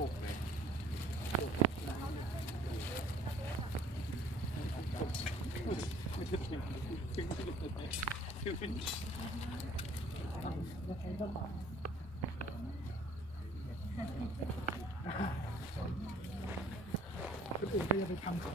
คนอื่นก็จะไปทำก่อน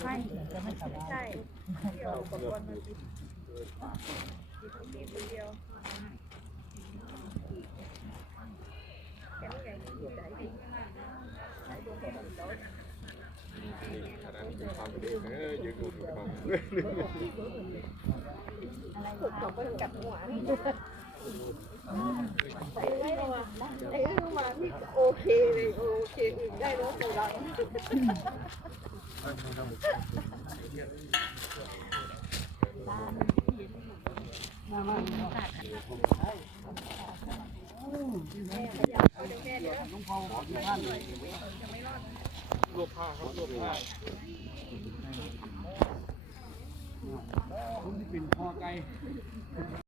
ใช่จะไม่สบายใช่ที่เอาอุปกรณ์มาปิดปิดตรงนี้คนเดียวแค่นี้ใหญ่ที่สุดได้ดิใช้ตั วของเราสุดองเพิ่งกัดหัวนี่ใส่ไว้เลยว่ะไอ้เรื่องมานี่โอเคเลยโอเคอื่นได้แล้วตัวเรา รวบผ้าครับรวบผ้าผมที่เป็นพอไก่